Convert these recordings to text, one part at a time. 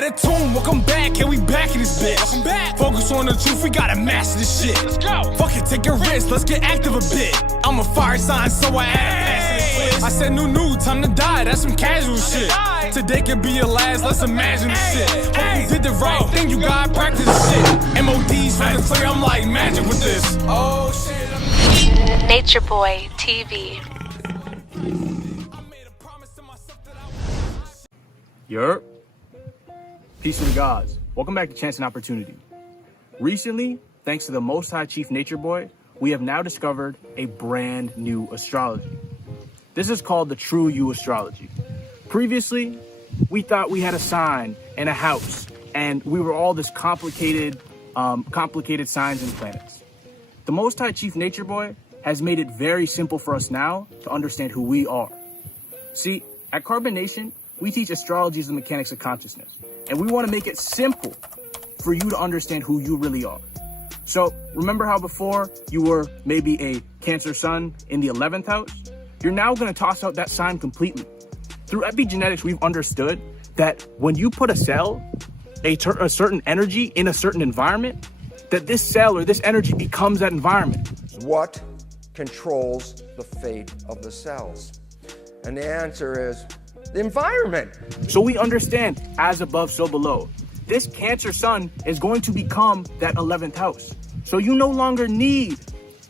set a tune, welcome back, and we back in this bitch. Welcome back. Focus on the truth, we gotta master this shit. Let's go. Fuck it, take a risk, let's get active a bit. I'm a fire sign, so I add I said new, time to die, that's some casual shit. Today could be your last, let's imagine this shit. Hope you did the right thing, you gotta practice this shit. MOD's from the clear, I'm like magic with this. Oh shit. Nature Boy TV. Yerp. Peace to the gods. Welcome back to Chance and Opportunity. Recently, thanks to the Most High Chief Nature Boy, we have now discovered a brand new astrology. This is called the Tru3 astrology. Previously, we thought we had a sign and a house, and we were all this complicated signs and planets. The Most High Chief Nature Boy has made it very simple for us now to understand who we are. See, at Carbon Nation, we teach astrology as the mechanics of consciousness, and we want to make it simple for you to understand who you really are. So remember how before you were maybe a Cancer sun in the 11th house? You're now going to toss out that sign completely. Through epigenetics, we've understood that when you put a cell, a certain energy in a certain environment, that this cell or this energy becomes that environment. What controls the fate of the cells? And the answer is the environment. So we understand as above, so below. This Cancer sun is going to become that 11th house. So you no longer need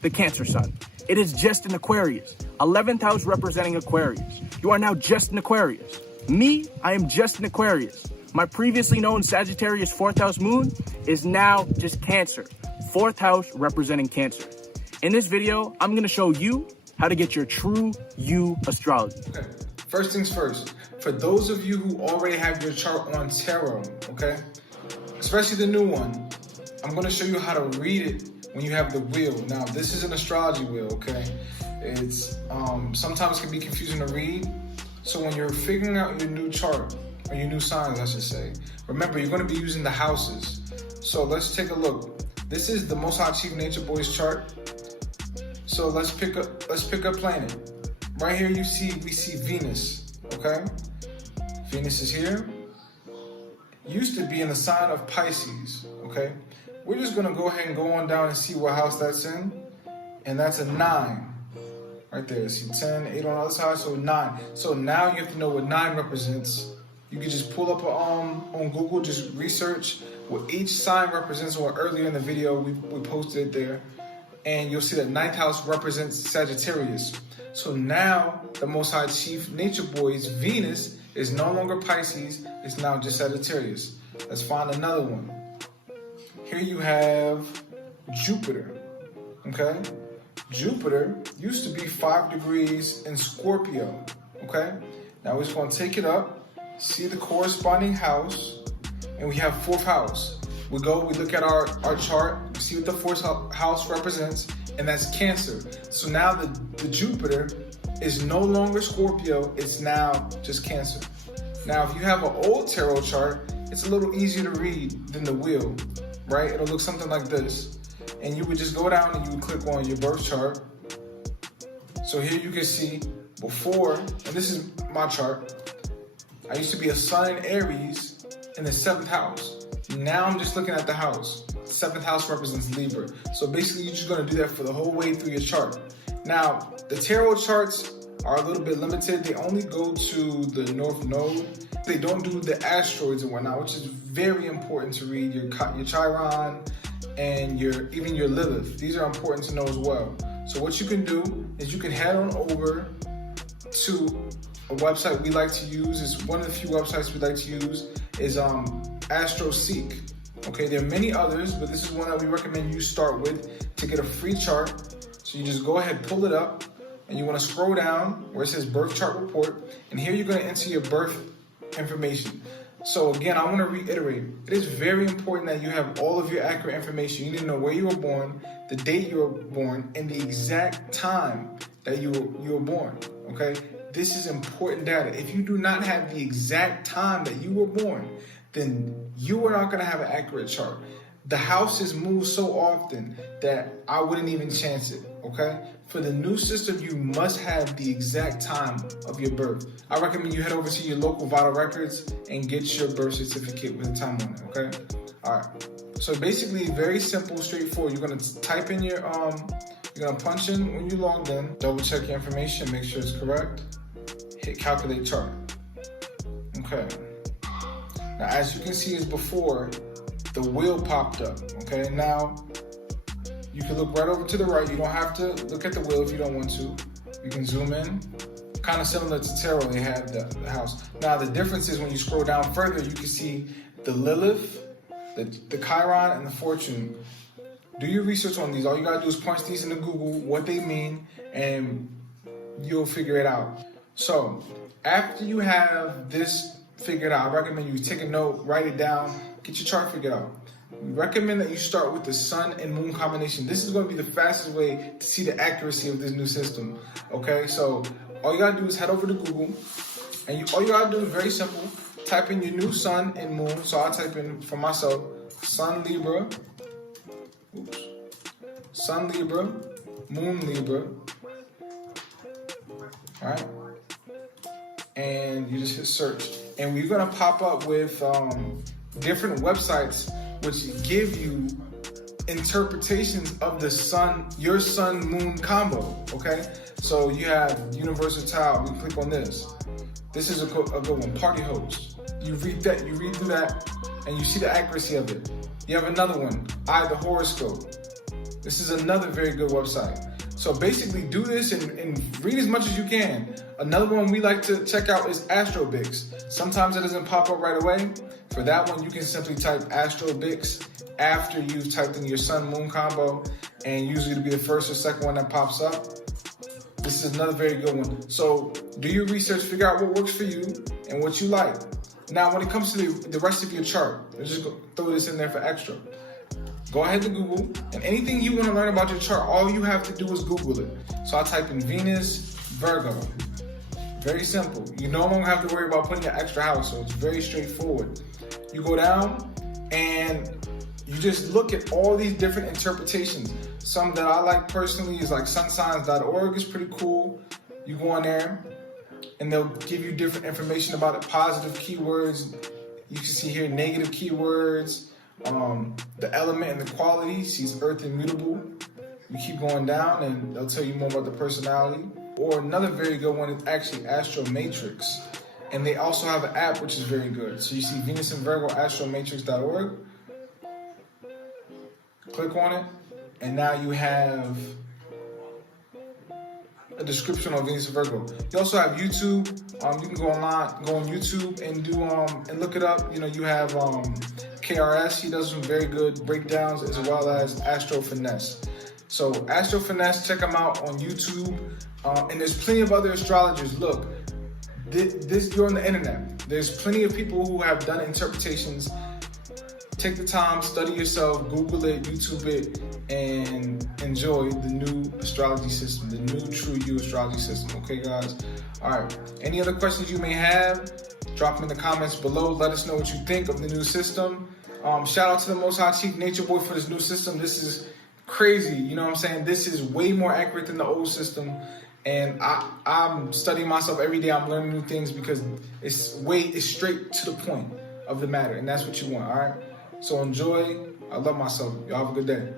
the Cancer sun. It is just an Aquarius. 11th house representing Aquarius. You are now just an Aquarius. Me, I am just an Aquarius. My previously known Sagittarius 4th house moon is now just Cancer. 4th house representing Cancer. In this video, I'm going to show you how to get your true you astrology. Okay. First things first, for those of you who already have your chart on tarot, okay, especially the new one, I'm going to show you how to read it when you have the wheel. Now, this is an astrology wheel, okay? It's sometimes can be confusing to read. So when you're figuring out your new chart, or your new signs, I should say, remember you're going to be using the houses. So let's take a look. This is the Most High Chief Nature Boy's chart. So let's pick a planet. Right here we see Venus, okay? Venus is here. Used to be in the sign of Pisces, okay? We're just gonna go ahead and go on down and see what house that's in. And that's a 9. Right there, see 10, 8 on the other side, so 9. So now you have to know what 9 represents. You can just pull up on Google, just research what each sign represents, or earlier in the video we posted it there. And you'll see that 9th house represents Sagittarius. So now the Most High Chief Nature Boy's Venus is no longer Pisces, it's now just Sagittarius. Let's find another one. Here you have Jupiter, okay? Jupiter used to be 5 degrees in Scorpio, okay? Now we're just gonna take it up, see the corresponding house, and we have 4th house. We look at our chart, we see what the 4th house represents, and that's Cancer. So now the Jupiter is no longer Scorpio, it's now just Cancer. Now, if you have an old tarot chart, it's a little easier to read than the wheel, right? It'll look something like this. And you would just go down and you would click on your birth chart. So here you can see before, and this is my chart, I used to be a sun in Aries in the 7th house. Now I'm just looking at the house. 7th house represents Libra. So basically you're just gonna do that for the whole way through your chart. Now, the tarot charts are a little bit limited. They only go to the North Node. They don't do the asteroids and whatnot, which is very important to read. Your Chiron and even your Lilith. These are important to know as well. So what you can do is you can head on over to a website we like to use. It's one of the few websites we like to use is AstroSeek. Okay, there are many others, but this is one that we recommend you start with to get a free chart. So you just go ahead, pull it up, and you want to scroll down where it says birth chart report, and here you're going to enter your birth information. So again, I want to reiterate, it is very important that you have all of your accurate information. You need to know where you were born, the date you were born, and the exact time that you were born, okay? This is important data. If you do not have the exact time that you were born, then you are not going to have an accurate chart. the houses move so often that I wouldn't even chance it, okay? For the new system, you must have the exact time of your birth. I recommend you head over to your local vital records and get your birth certificate with the time on it, okay? All right. So basically, very simple, straightforward. You're gonna type in your, you're gonna punch in when you logged in, double check your information, make sure it's correct, hit calculate chart. Okay. Now, as you can see as before, the wheel popped up, okay? Now, you can look right over to the right. You don't have to look at the wheel if you don't want to. You can zoom in. Kind of similar to tarot, they have the house. Now, the difference is when you scroll down further, you can see the Lilith, the Chiron, and the Fortune. Do your research on these. All you gotta do is punch these into Google, what they mean, and you'll figure it out. So, after you have this figured out, I recommend you take a note, write it down, get your chart figured out. We recommend that you start with the sun and moon combination. This is going to be the fastest way to see the accuracy of this new system. Okay, so all you gotta do is head over to Google, and all you gotta do is very simple. Type in your new sun and moon. So I'll type in for myself, Sun Libra, Sun Libra, Moon Libra. All right, and you just hit search, and we're gonna pop up with different websites which give you interpretations of the sun, your sun moon combo. Okay, so you have Universal Tile. We click on this. This is a good one. Party Host. You read that, you read through that, and you see the accuracy of it. You have another one, the Horoscope. This is another very good website. So basically do this and read as much as you can. Another one we like to check out is Astrobix. Sometimes it doesn't pop up right away. For that one, you can simply type Astrobix after you've typed in your sun moon combo, and usually it'll be the first or second one that pops up. This is another very good one. So do your research, figure out what works for you and what you like. Now, when it comes to the rest of your chart, let's just throw this in there for extra. Go ahead to Google, and anything you want to learn about your chart, all you have to do is Google it. So I type in Venus, Virgo. Very simple. You no longer have to worry about putting an extra house, so it's very straightforward. You go down, and you just look at all these different interpretations. Some that I like personally is like sunsigns.org is pretty cool. You go on there, and they'll give you different information about it, positive keywords. You can see here negative keywords, the element and the quality. Sees Earth immutable. You keep going down, and they'll tell you more about the personality. Or another very good one is actually Astro Matrix. And they also have an app which is very good. So you see Venus and Virgo, astromatrix.org. Click on it, and now you have a description on Venus and Virgo. You also have YouTube. You can go online, go on YouTube and do and look it up. You know, you have KRS. He does some very good breakdowns, as well as Astro Finesse. So Astro Finesse, check him out on YouTube. And there's plenty of other astrologers. Look, this you're on the internet. There's plenty of people who have done interpretations. Take the time, study yourself, Google it, YouTube it, and enjoy the new astrology system, the new Tru3 astrology system. Okay, guys? All right. Any other questions you may have, drop them in the comments below. Let us know what you think of the new system. Shout out to the Most High Chief Nature Boy for this new system. This is crazy. You know what I'm saying? This is way more accurate than the old system. And I'm studying myself every day. I'm learning new things because it's straight to the point of the matter. And that's what you want, all right? So enjoy. I love myself. Y'all have a good day.